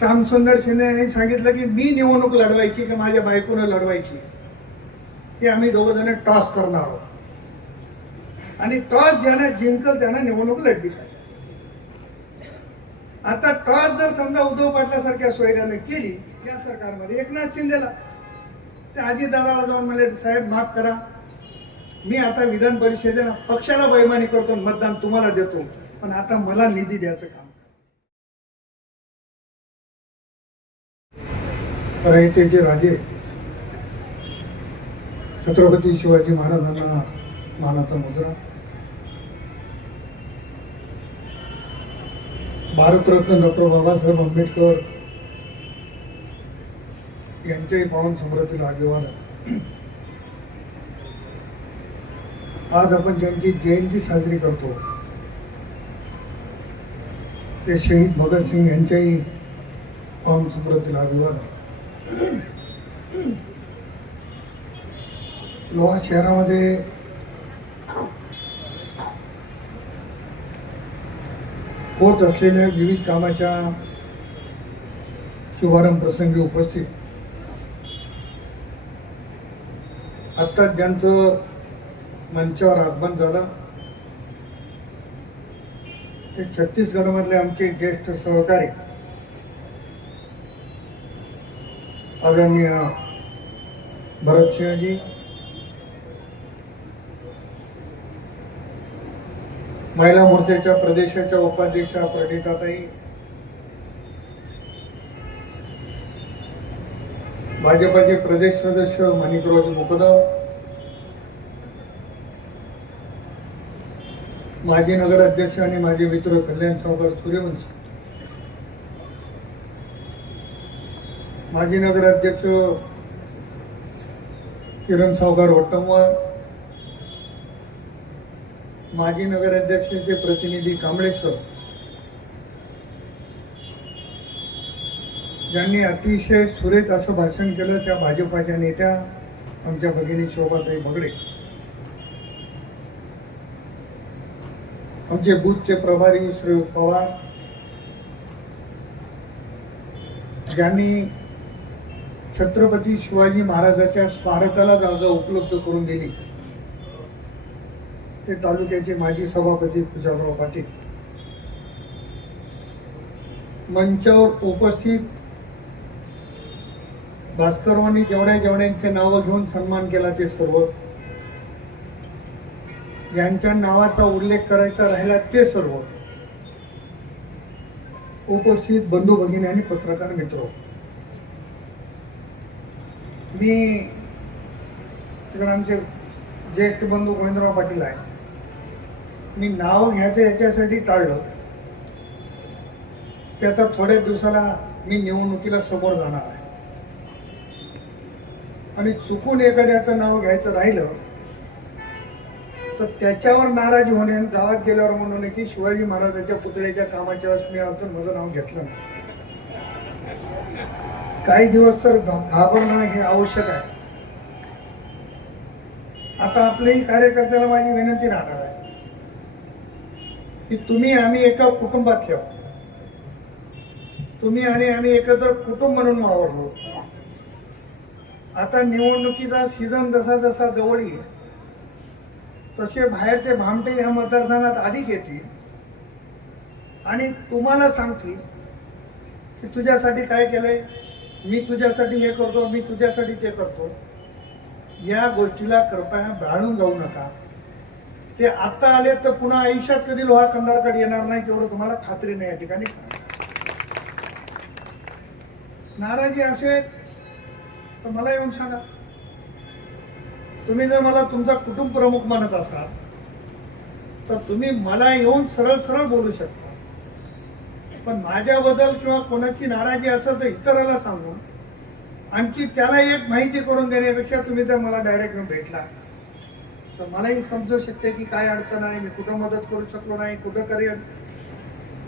श्यामसुंदर शिंदे यांनी सांगितलं की मी निवडणूक लढवायची की माझ्या बायकोनं लढवायची. ते आम्ही दोघं जण टॉस करणार आहोत. आणि टॉस ज्यानं जिंकल त्यानं निवडणूक लढली पाहिजे. आता टॉस जर समजा उद्धव पाटलासारख्या सोयऱ्यानं केली या सरकारमध्ये एकनाथ शिंदेला. ते अजितदादाला जाऊन म्हणले साहेब माफ करा. मी आता विधान परिषदेला पक्षाला बैमानी करतो आणि मतदान तुम्हाला देतो. पण आता मला निधी द्यायचं का? रयतेचे राजे. छत्रपती शिवाजी महाराजांना मानाचा मुद्रा भारतरत्न डॉक्टर बाबासाहेब आंबेडकर यांच्याही पावन स्मृतीला अभिवादन आज आपण ज्यांची जयंती साजरी करतो ते शहीद भगतसिंग यांच्याही पावन स्मृतीला अभिवादन लोहा शहरामध्ये होत असलेल्या विविध कामाच्या शुभारंभ प्रसंगी उपस्थित. आत्ताच ज्यांचं मंचावर आगमन झालं ते छत्तीसगडमधले आमचे ज्येष्ठ सहकारी आदरणीय भरतसिंहजी महिला मोर्चाच्या प्रदेशाच्या उपाध्यक्षा प्रणिताताई भाजपाचे प्रदेश सदस्य मणिकराज मुकदम. माजी नगराध्यक्ष आणि माझे मित्र कल्याण सावकार सूर्यवंशी. माजी नगराध्यक्ष किरण सावकार होटमवार माजी नगराध्यक्षाचे प्रतिनिधी कांबळे सर ज्यांनी अतिशय सुरेख असं भाषण केलं त्या भाजपाच्या नेत्या आमच्या भगिनी शोभाताई बगडे आमचे बुथचे प्रभारी श्री पवार ज्यांनी छत्रपती शिवाजी महाराजाच्या स्मारकाला जागा उपलब्ध करून दिली. ते तालुक्याचे माजी सभापती कुशालराव पाटील. मंचावर उपस्थित भास्करवानी जेवढ्या जेवढ्यांचे नावं घेऊन सन्मान केला ते सर्व. ज्यांच्या नावाचा उल्लेख करायचा राहिला ते सर्व. उपस्थित बंधू भगिनी आणि पत्रकार मित्र. मी तिकडे आमचे ज्येष्ठ बंधू गोविंदराव पाटील आहे मी नाव घ्यायचं याच्यासाठी टाळलं. ते आता थोड्या दिवसाला मी निवडणुकीला समोर जाणार आहे. आणि चुकून एखाद्याचं नाव घ्यायचं राहिलं तर त्याच्यावर नाराजी होणे गावात गेल्यावर म्हणून की शिवाजी महाराजांच्या पुतळ्याच्या कामाच्या वेळेस मी अजून माझं नाव घेतलं नाही. काही दिवस तर घाबरणं हे आवश्यक आहे. आता आपल्याही कार्यकर्त्याला माझी विनंती राहणार आहे. की तुम्ही आम्ही एका कुटुंबातले आहोत. तुम्ही आणि आम्ही एकत्र कुटुंब म्हणून वावरलो. आता निवडणुकीचा सीझन जसा जसा जवळ येईल तसे बाहेरचे भामटे या मतदारसंघात अधिक येतील. आणि तुम्हाला सांगतील की तुझ्यासाठी काय केलंय? मी तुझ्यासाठी हे करतो मी तुझ्यासाठी ते करतो. या गोष्टीला कृपया भाळून जाऊ नका. ते आता आले तर पुन्हा आयुष्यात कधी लोहा कंदारकडे येणार नाही तेवढं तुम्हाला खात्री नाही या ठिकाणी. नाराजी असेल तर मला येऊन सांगा. तुम्ही जर मला तुमचा कुटुंब प्रमुख मानत असाल तर तुम्ही मला येऊन सरळ सरळ बोलू शकता. पण माझ्याबद्दल किंवा कोणाची नाराजी असेल तर इतराला सांगून. आणखी त्याला एक माहिती करून देण्यापेक्षा तुम्ही जर मला डायरेक्ट येऊन भेटला तर मलाही समजू शकते की काय अडचण आहे मी कुठं मदत करू शकलो नाही कुठं करेन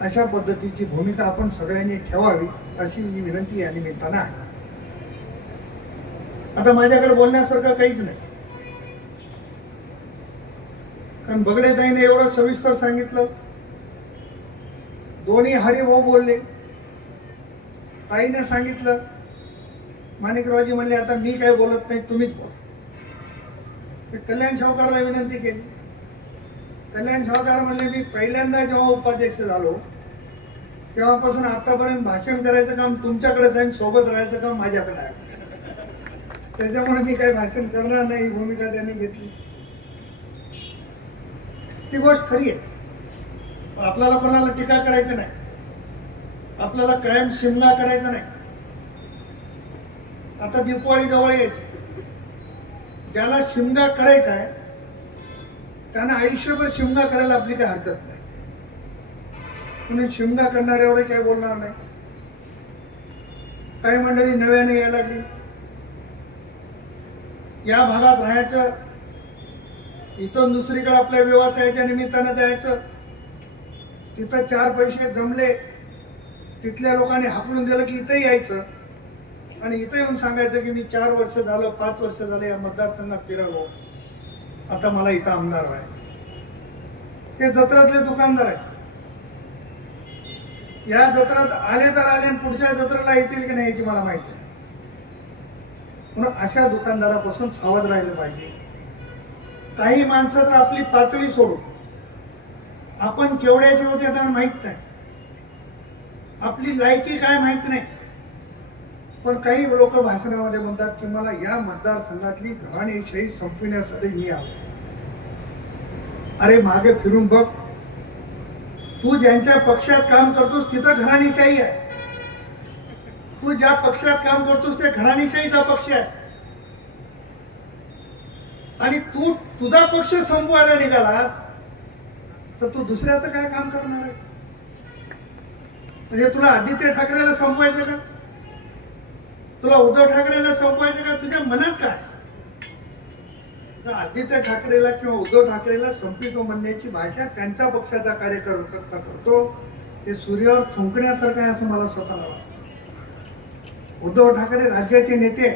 अशा पद्धतीची भूमिका आपण सगळ्यांनी ठेवावी अशी मी विनंती या निमित्तानं आहे. आता माझ्याकडे बोलण्यासारखं काहीच नाही. कारण बगडेताईने एवढं सविस्तर सांगितलं. दोन्ही हरिभाऊ बोलले. ताईने सांगितलं माणिकरावजी म्हणले आता मी काही बोलत नाही तुम्हीच बोल. कल्याण सावकारला विनंती केली. कल्याण सावकार म्हणले मी पहिल्यांदा जेव्हा उपाध्यक्ष झालो तेव्हापासून आतापर्यंत भाषण करायचं काम तुमच्याकडे जाईन सोबत राहायचं काम माझ्याकडे आहे. त्याच्यामुळे मी काही भाषण करणार नाही ही भूमिका त्यांनी घेतली. ती गोष्ट खरी आहे. आपल्याला कोणाला टीका करायची नाही. आपल्याला कायम शिमगा करायचा नाही. आता दीपवाळी जवळ यायची ज्याला शिमगा करायचा आहे त्यांना आयुष्यभर शिमगा करायला आपली काही हरकत नाही. म्हणून शिमगा करणाऱ्यावर काही बोलणार नाही. काही मंडळी नव्याने यायला लागली. या भागात राहायचं इथून दुसरीकडे आपल्या व्यवसायाच्या निमित्तानं जायचं तिथं चार पैसे जमले तिथल्या लोकांनी हाकलून दिलं की इथं यायचं. आणि इथं येऊन सांगायचं की मी चार वर्ष झालं पाच वर्ष झालं या मतदारसंघात फिरवलो आता मला इथं आमदार आहे ते जत्रातले दुकानदार आहेत. या जत्रात आले तर आले आणि पुढच्या जत्रेला येतील की नाही याची मला माहिती आहे म्हणून अशा दुकानदारापासून सावध राहिलं पाहिजे. काही माणसं तर आपली पातळी सोडून आपण केवढ्याचे होते त्यांना माहीत नाही. आपली लायकी काय माहीत नाही. पण काही लोक भाषणामध्ये म्हणतात की मला या मतदारसंघातली घराणेशाही संपविण्यासाठी मी आलो. अरे मागे फिरून बघ. तू ज्यांच्या पक्षात काम करतोस तिथं घराणीशाही आहे. तू ज्या पक्षात काम करतोस ते घराणीशाहीचा पक्ष आहे. आणि तू तुझा पक्ष संपवायला निघालास. तर तू दुसऱ्याचं काय काम करणार आहे? म्हणजे तुला आदित्य ठाकरेला संपवायचं का? तुला उद्धव ठाकरेला संपवायचं का? तुझ्या मनात काय? तर आदित्य ठाकरेला किंवा उद्धव ठाकरेला संपितो म्हणण्याची भाषा त्यांच्या पक्षाचा कार्यकर्ता करतो. ते सूर्यावर थुंकण्यासारखं आहे असं मला स्वतःला वाटतं. उद्धव ठाकरे राज्याचे नेते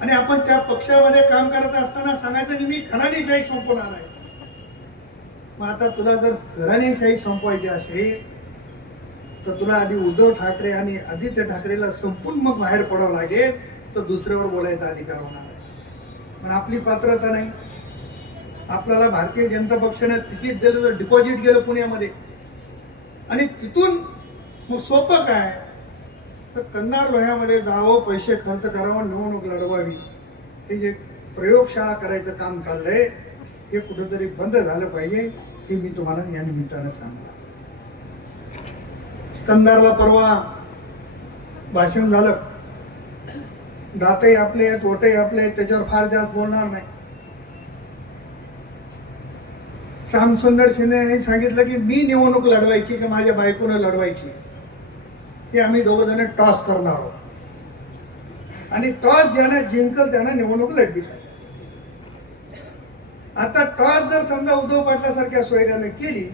आणि आपण त्या पक्षामध्ये काम करत असताना सांगायचं की मी घराणेशाही संपवणार आहे. मग आता तुला जर घराणेशाही संपवायची असेल तर तुला आधी उद्धव ठाकरे आणि आदित्य ठाकरेला संपून मग बाहेर पडावं लागेल तर दुसऱ्यावर बोलायचा अधिकार होणार आहे पण आपली पात्रता नाही. आपल्याला भारतीय जनता पक्षानं तिकीट दिलं तर डिपॉझिट गेलं पुण्यामध्ये. आणि तिथून मग सोपं काय? तर कन्नार लोह्यामध्ये जावं पैसे खर्च करावं निवडणूक लढवावी. हे जे प्रयोगशाळा करायचं काम चाललंय हे कुठंतरी बंद झालं पाहिजे हे मी तुम्हाला या निमित्तानं सांगणार. कंदारला परवा भाषण झालं. दाते आपले आहेत ओटे आपले आहेत त्याच्यावर फार जास्त बोलणार नाही. श्याम सुंदर शिंदे यांनी सांगितलं की मी निवडणूक लढवायची की माझ्या बायकोनं लढवायची. ते आम्ही दोघं जण टॉस करणार आहोत. आणि टॉस ज्यानं जिंकल त्यानं निवडणूक लढली पाहिजे. आता टॉस जर समजा उद्धव पाटलासारख्या सोयऱ्यानं केली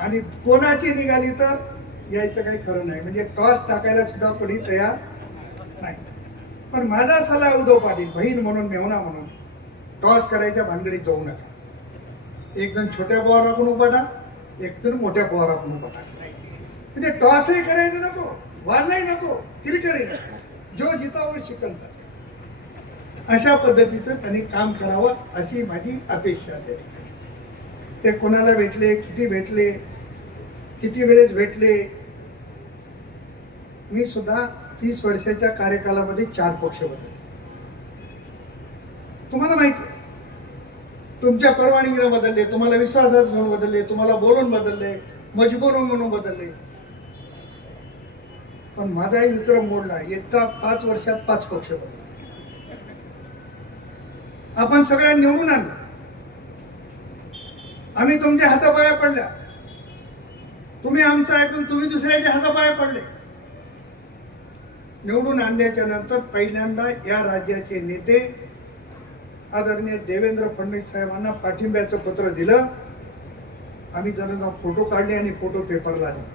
आणि कोणाची निघाली तर यायचं काही खरं नाही. म्हणजे टॉस टाकायला सुद्धा कोणी तयार नाही. पण माझा सल्ला उद्धव पाटील बहीण म्हणून मेहना म्हणून टॉस करायच्या भानगडीत जाऊ नका. एक जण छोट्या पवाराकडून उभा टाक एक जण मोठ्या पवाराकडून उभा टाक म्हणजे टॉसही करायचं नको वाजही नको किरकिरी नको. जो जितावं शिकलता अशा पद्धतीचं त्यांनी काम करावं अशी माझी अपेक्षा त्या ठिकाणी. ते कोणाला भेटले किती भेटले किती वेळेस भेटले? मी सुद्धा तीस वर्षाच्या कार्यकालामध्ये चार पक्ष बदलले तुम्हाला माहिती आहे तुमच्या परवानगीनं बदलले तुम्हाला विश्वासात घेऊन बदलले तुम्हाला बोलून बदलले मजबूर म्हणून बदलले. पण माझाही विक्रम मोडला एका पाच वर्षात पाच पक्ष बदलले आपण सगळ्या निवडून आणलं. आम्ही तुमच्या हातापाया पडल्या. तुम्ही आमचं ऐकून तुम्ही दुसऱ्याच्या हातापाया पडले. निवडून आणल्याच्या नंतर पहिल्यांदा या राज्याचे नेते आदरणीय देवेंद्र फडणवीस साहेबांना पाठिंब्याचं पत्र दिलं. आम्ही जणांना फोटो काढले आणि फोटो पेपरला आले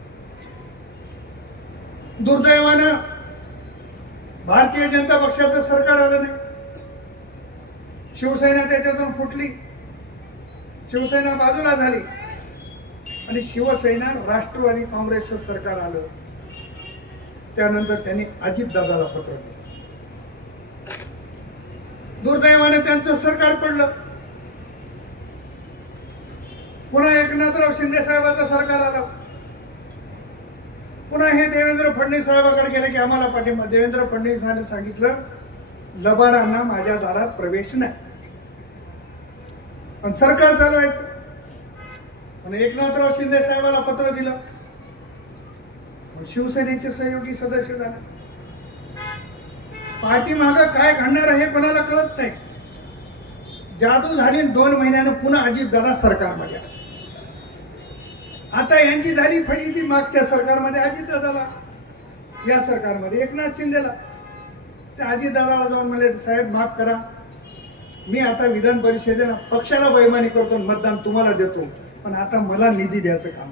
दुर्दैवानं भारतीय जनता पक्षाचं सरकार आलं नाही. शिवसेना त्याच्यातून फुटली. शिवसेना बाजूला झाली. आणि शिवसेना राष्ट्रवादी काँग्रेसचं सरकार आलं. त्यानंतर त्यांनी अजितदादाला पत्र दिलं दुर्दैवाने त्यांचं सरकार पडलं. पुन्हा एकनाथराव शिंदे साहेबांचं सरकार आलं. पुन्हा हे देवेंद्र फडणवीस साहेबाकडे गेले की आम्हाला पाठिंबा. देवेंद्र फडणवीसांनी सांगितलं लबाडांना माझ्या दारात प्रवेश नाही. पण सरकार चालवायचं. आणि एकनाथराव शिंदे साहेबाला पत्र दिलं. शिवसेनेचे सहयोगी सदस्य झाले. पार्टी माग काय घडणार आहे हे कोणाला कळत नाही. जादू झाली दोन महिन्यानं पुन्हा अजित दादा सरकारमध्ये आता यांची झाली फजिती मागच्या सरकारमध्ये अजित दादाला. या सरकारमध्ये एकनाथ शिंदेला. ते अजित दादाला जाऊन म्हणले साहेब माफ करा. मी आता विधान परिषदेला पक्षाला बैमानी करतो मतदान तुम्हाला देतो. पण आता मला निधी द्यायचं काम